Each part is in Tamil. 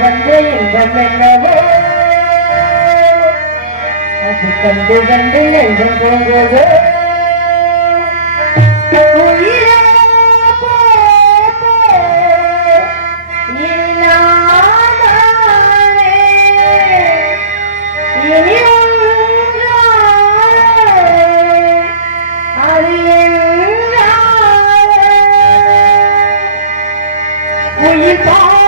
வந்த இன்பம் என்னவோ அது கண்டு கண்டு எங்கும் போகுதோ உயிர்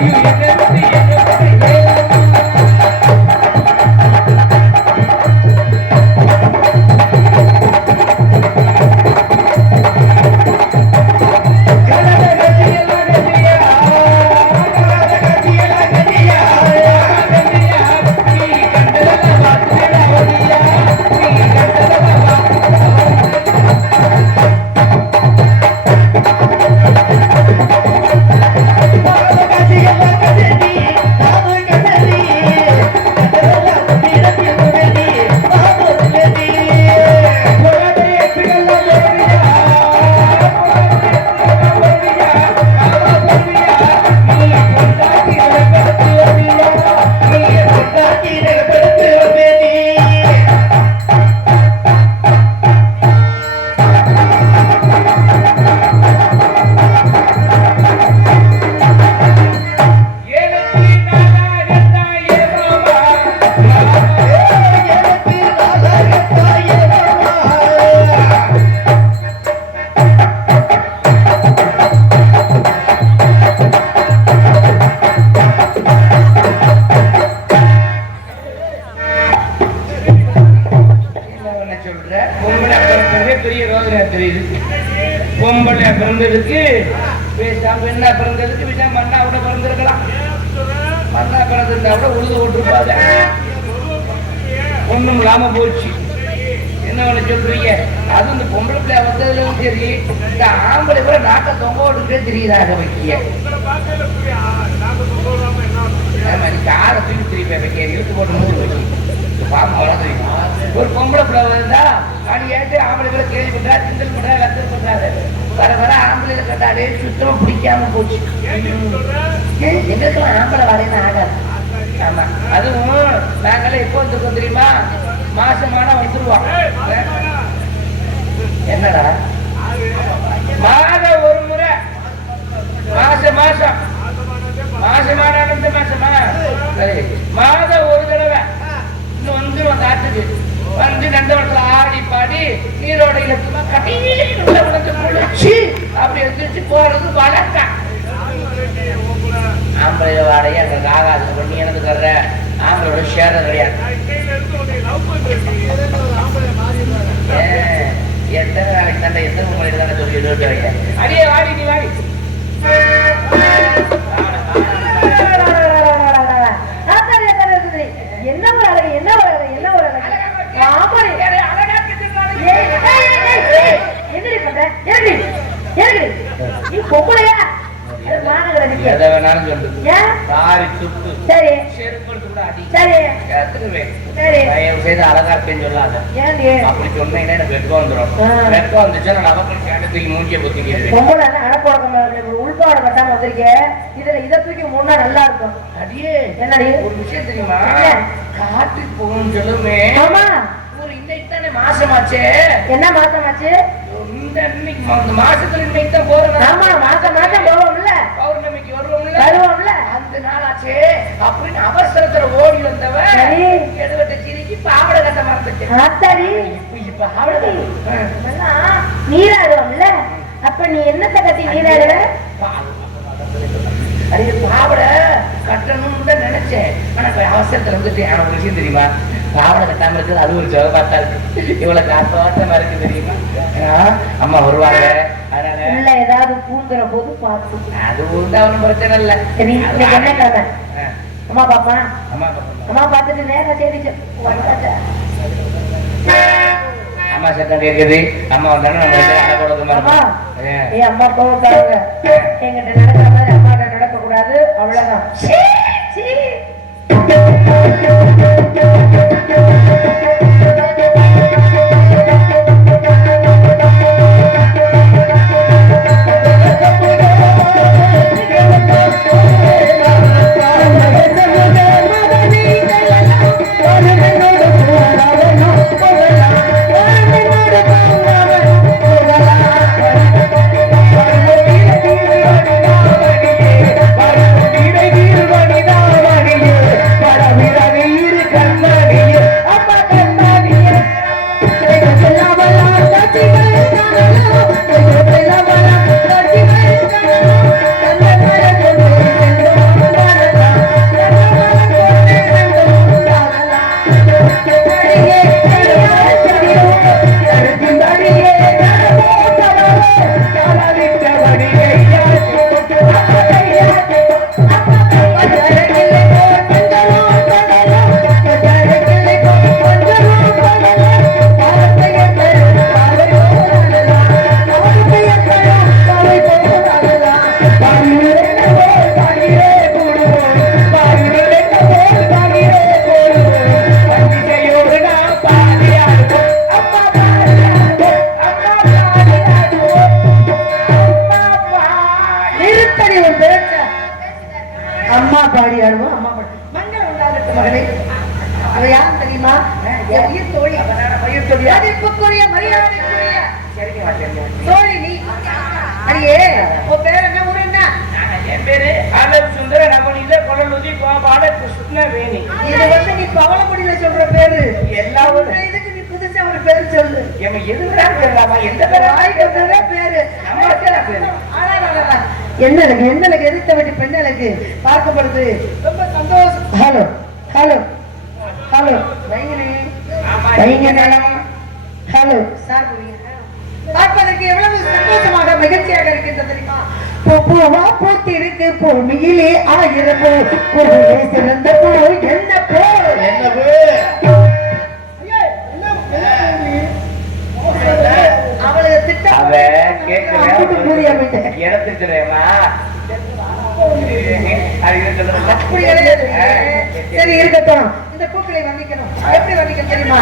என்ன இருந்தா கூட உழுது ஓட்டிருப்பாங்க ஒண்ணும் இல்லாம போச்சு. என்ன ஒண்ணு சொல்றீங்க? அது இந்த பொம்பளை பிள்ளை வந்ததுலும் சரி இந்த ஆம்பளை கூட நாக்க தொங்க ஓட்டுக்கே தெரியுதாக வைக்கிய காரை தூக்கி திருப்பி வைக்க இழுத்து போட்டு மூடி ஒரு பொம்பளை பிள்ளை வந்தா அது ஏற்று ஆம்பளை கேள்வி பண்றா சிந்தல் பண்றா லத்தல் பண்றாரு வர வர ஆம்பளை கட்டாலே சுத்தமா பிடிக்காம போச்சு. எங்களுக்கெல்லாம் ஆம்பளை வரையின ஆகாது. ஆமா அதுவும் நாங்களாம் எப்போ வந்துருக்கோம் தெரியுமா? மாசமான வந்துருவோம். என்னடா? மாதம் ஒரு முறை. மாசம் மாசம். மாசமான மாசமா? சரி. மாதம் ஒரு தடவை. இன்னும் வந்துடும் காட்டுக்கு வந்து நந்தவனத்துல ஆடி பாடி நீரோடையில குளிச்சு அப்படி எடுத்துட்டு போறது வழக்கம். ஆம்பளை வாடையே அந்த ஆகாது பண்ணி எனக்கு தர்ற ஆம்பளோட ஷேர் கிடையாது எத்தனை நாளைக்கு தாண்டா எத்தனை முறை தானே சொல்லி இருக்காங்க அடியே வாடி நீ வாடி என்ன ஒரு அழகு என்ன ஒரு அழகு என்ன ஒரு அழகு என்னடி பண்ற என்னடி என்னடி நீ பொம்பளையா எதை வேணாலும் சொல்லு. சாரி துப்பு சரி. செருப்பு கூட அடி. சரி. தயவு செய்து அழகா இருக்கேன்னு சொல்லாத. அப்படி சொன்னீங்கன்னா எனக்கு வெட்கம் வந்துடும். வெட்கம் வந்துச்சுன்னா நான் அவர்கள் கேட்டத்துக்கு மூஞ்சிய பொத்திக்கிடுவேன் பொம்பளை அடப்பழக்கம் உள்பாட கட்டாம வந்திருக்க இதுல இதை தூக்கி முன்னா நல்லா இருக்கும். அடியே என்னடி? ஒரு விஷயம் தெரியுமா? காட்டுக்கு போகணும்னு சொல்லுமே. ஆமா. ஒரு இன்னைக்கு தானே மாசமாச்சே. என்ன மாசமாச்சு? இந்த மாசத்துல இன்னைக்கு தான் போறேன் ஆமா மாசம் மாசம் போவோம்ல. பௌர்ணமிக்கு வருவோம்ல. வருவோம்ல. அந்த நாளாச்சே அப்படின்னு அவசரத்துல ஓடி வந்தவன். எடுவட்ட சிரிக்கி பாவடை கட்ட இப்ப பாவடை நீராடுவோம்ல. அப்ப நீ என்னத்தை கட்டி நீராடுவ? அது பாவடை கட்டணும்னு தான் நினைச்சேன். ஆனா அவசரத்துல ஆனா ஒரு விஷயம் தெரியுமா? பாவடை கட்டாம இருக்குது அது ஒரு ஜோக பார்த்தா இருக்கு. இவ்வளவு காத்தோட்டமா இருக்கு தெரியுமா? அம்மா வருவாங்க. அதனால ஏதாவது பூந்துற போது பார்த்து. அது ஒன்றும் பிரச்சனை இல்ல. சரி, என்ன? ஆ, அம்மா பாப்பா. அம்மா பாப்பா. அம்மா பார்த்துட்டு நேரம் சேரிச்சு அம்மா சத்தம் கேக்குது அம்மா வந்தாலும் நம்ம அடை கொடுக்க அம்மா. மாட்டோம் ஏ. ஏ அம்மா கோவக்காரங்க எங்கிட்ட நடக்கிற அவ்வளவுதான். சரி சரி பேர் சொல்லு. பேரா பேரு? பேரு. அடடடடா. என்ன அழகு என்ன அழகு எதிர்த்த வீட்டு பெண் அழகு பார்க்கப்படுது. ரொம்ப சந்தோஷம். Hello hello hello. Hello. Sir. பார்ப்பதற்கு எவ்வளவு சந்தோஷமாக மகிழ்ச்சியாக இருக்கின்றது தெரியுமா? பூ பூவா பூத்திருக்கு பூமியிலே ஆயிரம் பூ சிறந்த பூ என்ன பூ அவளுக்கு திட்டம் அவ அது இருக்கிறது அப்படி கிடையாது. சரி இருக்கட்டும். இந்த பூக்களை வர்ணிக்கணும். எப்படி வர்ணிக்கணும் தெரியுமா?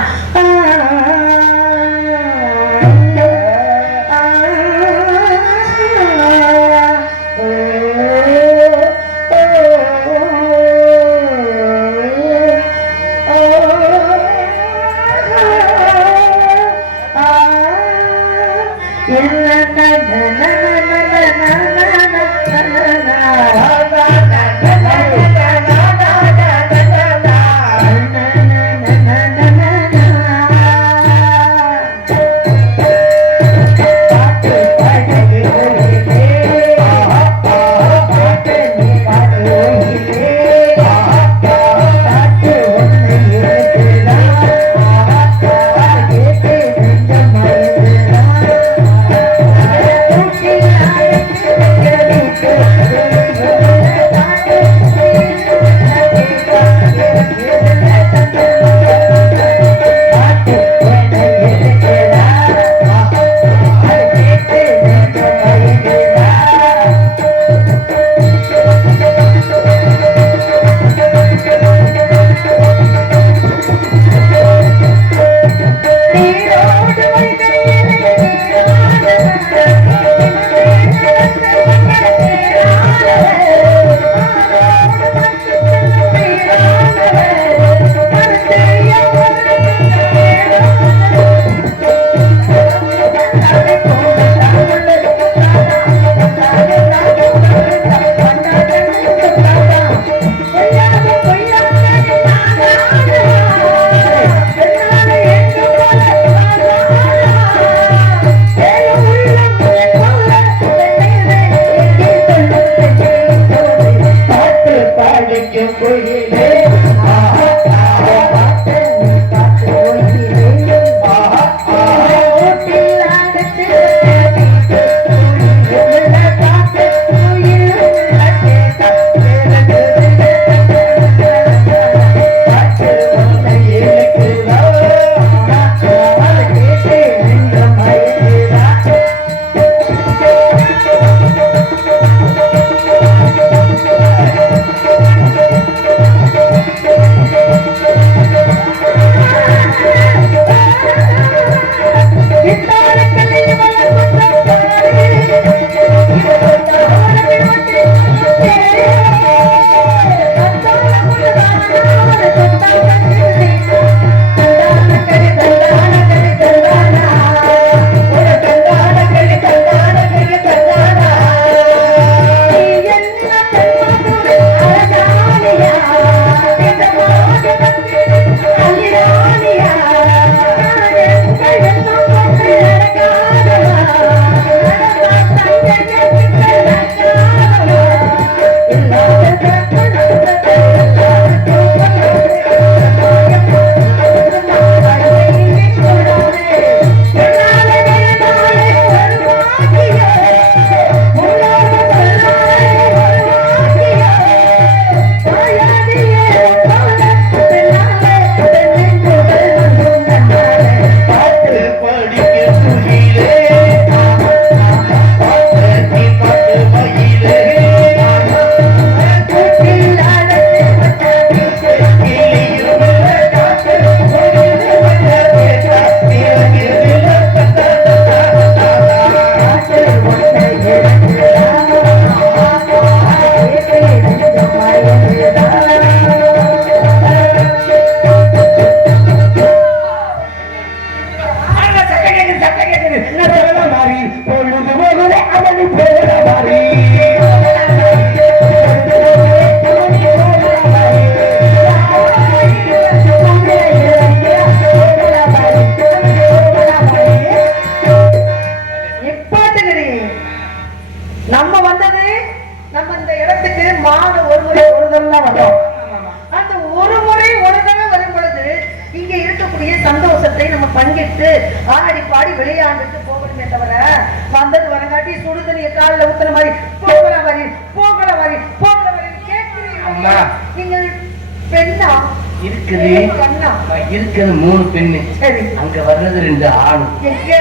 இருக்குது கண்ணா இருக்குது மூணு பெண்ணு. சரி. அங்க வர்றது ரெண்டு ஆணு எங்க?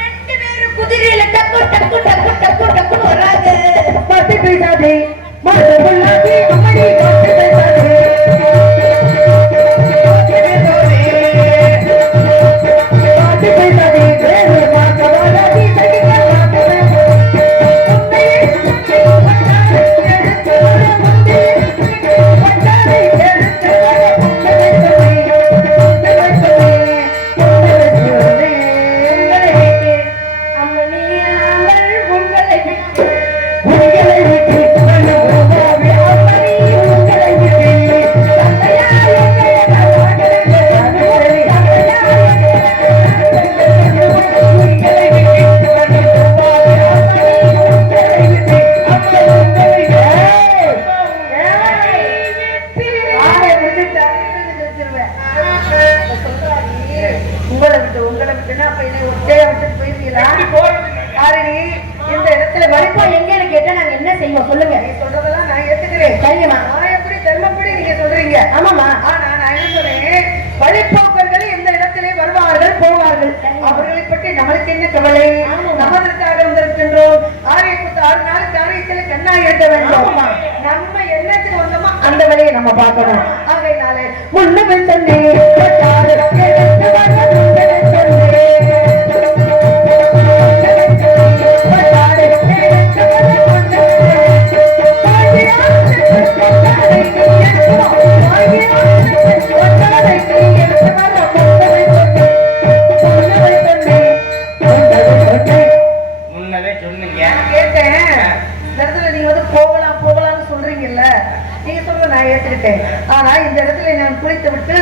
ரெண்டு பேரும் குதிரையில டக்கு டக்கு டக்கு டக்கு வராது அம்மடி வேலையை நம்ம பார்க்கணும். அதனாலே முன்னமே சொன்னேன் எடுத்து ஏத்துக்கிட்டேன் ஆனா இந்த இடத்துல நான் குளித்து விட்டு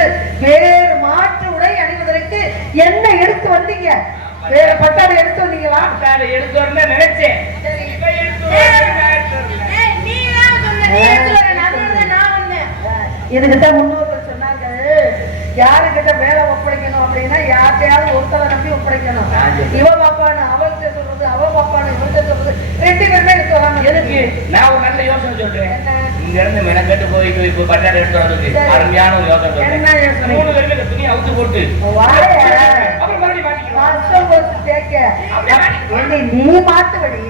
வேறு மாற்று உடை அணிவதற்கு என்ன எடுத்து வந்தீங்க? வேற பட்டாடை எடுத்து வந்தீங்களா? அதை எடுத்து வரணும் நினைச்சேன். வரல. இதுக்குதான் முன்னோர்கள் சொன்னாங்க. யாருக்கிட்ட வேலை ஒப்படைக்கணும் அப்படின்னா யார்கிட்டயாவது ஒருத்தரை நம்பி ஒப்படைக்கணும். இவ பாப்பான்னு அவ ரெண்டு பேருமே எதுக்கு? நான் ஒரு நல்ல யோசனை சொல்றேன்? இங்க இருந்து மெனக்கட்டு போயிட்டு இப்ப பட்டாடை எடுத்து வரதுக்கு. அருமையான ஒரு யோசனை சொல்றேன்? மூணு பேருமே இந்த துணியை அவுத்து போட்டு. அப்புறம் மறுபடியும் நீ மாத்துவடி.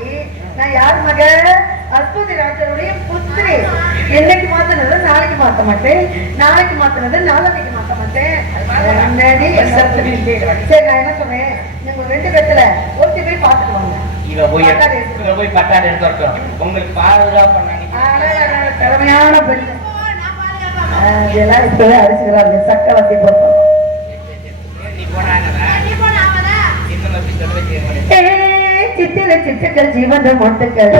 நான் யார் மக? அற்புதி ராஜனுடைய புத்திரி. என்னைக்கு மாத்தினது? நாளைக்கு மாத்த மாட்டேன். நாளைக்கு மாத்தினது? நாளைக்கு மாத்த மாட்டேன். சரி நான் என்ன சொல்றேன்? நீங்க ரெண்டு பேத்துல போய் பாத்துட்டு வாங்க இவ போய் இவ போய் பட்டாடை எடுத்து வரட்டும் உங்களுக்கு பாதுகாப்பு பண்ணாங்க. திறமையான பெண்ணு. ஆ, இதெல்லாம் இப்பவே அடிச்சுக்கிறாங்க சொல்ல வச்சுக்க ஏ, சித்திர சிட்டுக்கள் ஜீவந்த மொட்டுக்கள்.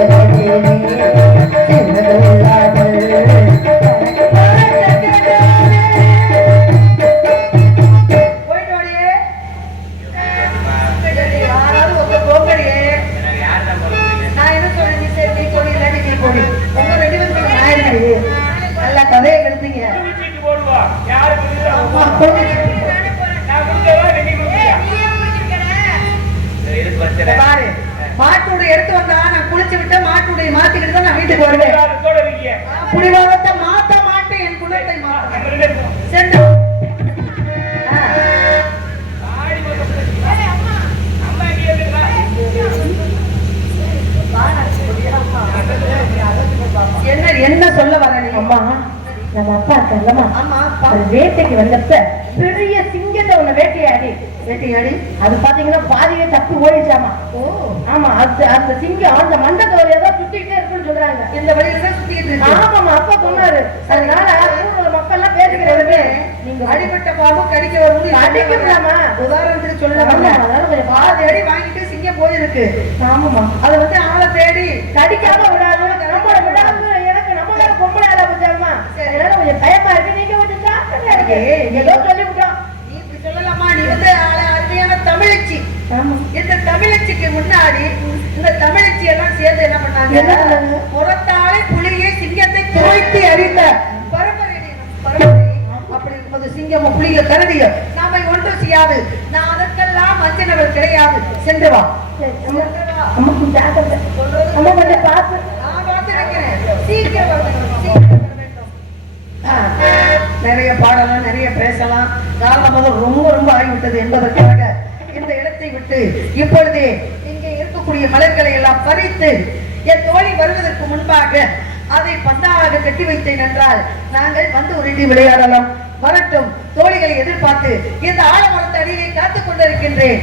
জয় அம்மா நம்ம அப்பா ஆமா. அது வேட்டைக்கு வந்தப்ப பெரிய சிங்கத்தை ஒண்ணு வேட்டையாடி. வேட்டையாடி? அது பாத்தீங்கன்னா பாதியே தப்பி ஓடிச்சாமா. ஓ. ஆமா அது அந்த சிங்கம் அந்த மண்டத்தோலைய தான் சுத்திக்கிட்டே இருக்குன்னு சொல்றாங்க. இந்த வழியில தான் சுத்திக்கிட்டு இருக்கு. ஆமாமா அப்பா சொன்னாரு. அதனால ஊர்ல மக்கள் எல்லாம் பேசிக்கிறது நீங்க அடிபட்ட பாம்பு கடிக்க வரும் அடிக்கலாமா? உதாரணத்துக்கு சொல்ல ஆமா, அதனால கொஞ்சம் பாதி அடி வாங்கிட்டு சிங்கம் போயிருக்கு. ஆமாமா அது வந்து ஆளை தேடி கடிக்காம விடாது நம்மள விடாது மேல பொம்பளை ஆளா அதனால கொஞ்சம் பயமா இருக்கு. நீங்க கொஞ்சம் ஜாக்கிரதையா இருக்கு ஏதோ சொல்லி விட்டோம் நீ இப்படி சொல்லலாமா நீ வந்து அருமையான தமிழச்சி. இந்த தமிழச்சிக்கு முன்னாடி இந்த தமிழச்சி எல்லாம் சேர்ந்து என்ன பண்ணாங்க? புறத்தாலே புலியை சிங்கத்தை துவைத்து அறிந்த பரம்பரை பரம்பரை அப்படி இருக்கும்போது சிங்கம் புலிய கரடிய நாம ஒன்றும் செய்யாது. நான் அதற்கெல்லாம் மஞ்சனவர் கிடையாது. சென்று வா. அம்மா. கொஞ்சம் பார்த்து நிறைய பாடலாம் நிறைய பேசலாம். காலமாக ரொம்ப ரொம்ப ஆகிவிட்டது என்பதற்காக இந்த இடத்தை விட்டு இப்பொழுதே இங்கே இருக்கக்கூடிய மலர்களை எல்லாம் பறித்து என் தோழி வருவதற்கு முன்பாக அதை பந்தாக கட்டி வைத்தேன் என்றால் நாங்கள் வந்து உருட்டி விளையாடலாம். வரட்டும் தோழிகளை எதிர்பார்த்து இந்த ஆழமரத்த அடியை காத்துக் கொண்டிருக்கின்றேன்.